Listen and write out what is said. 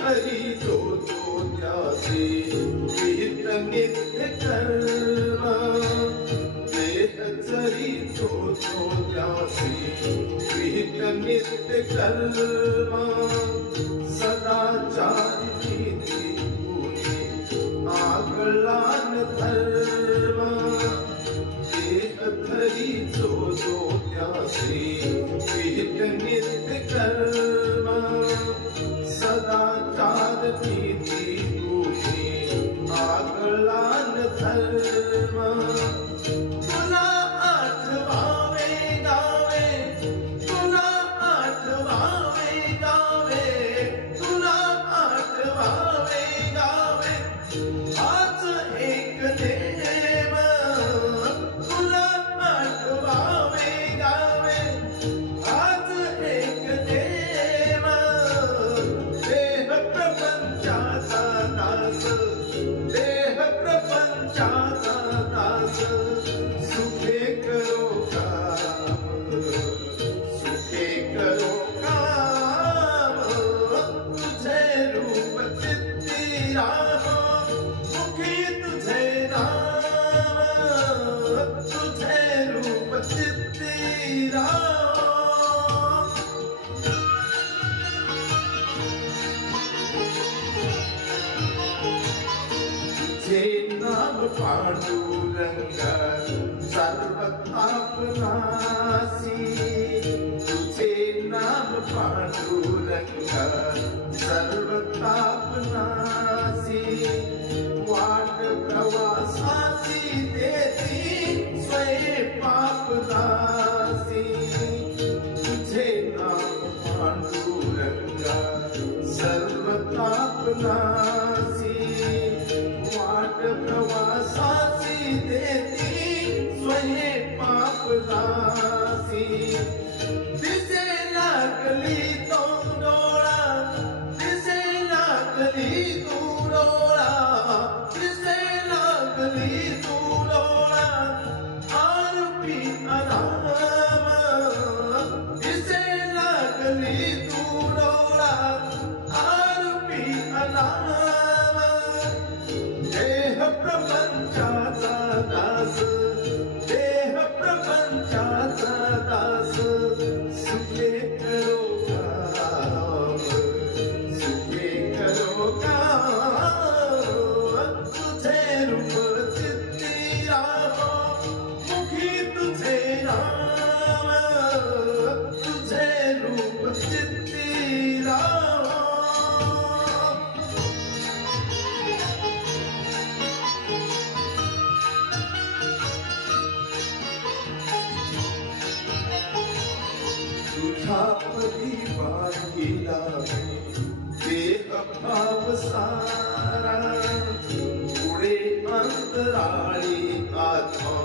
हरी जो त्यासी विहित नित्य कर्म देह हरी जो त्यासी विहित नित्य कर्म सदाचार नीति आगलान धर्म देह धरी जो त्यासी विहित नित्य कर्म सदाचार नीति आगलान धर्म तुला आठवावे गावे तुला आठवावे गावे तुला आठवावे गावे हाच एक देव तुला आठवावे गावे हाच एक देव देह प्रपंचाचा दास देह प्रपंचाचा दास सुखे करो काम सुखे करो काम तुझे रूप चित्ती राम मुखी तुझे राम तुझे रूप चित्ती राम तुझे नाम पांडुरंग सर्वतापनासी तुझे नाम पांडुरंग सर्वतापनासी वाट प्रवासाची देती स्वयं पापनासी तुझे नाम पांडुरंग सर्वतापनासी वाट प्रवासाची देती स्वयं पापनासी दिसे लागली तो डोळा दिसे लागली तू डोळा दिसे लागली तू डोळा आरोपी अनाम दिसे लागली तू डोळा आरोपी अनाम देह प्रपंचाचा दास देह प्रपंचाचा दास सुखे करो काम सुखे करो काम तुझे रूप चित्ती राम मुखी तुझे राम तुझे रूप चित्ती राम तुझा पदी बांधिला देह भाव सारा पुढे अंतराळी आत्मा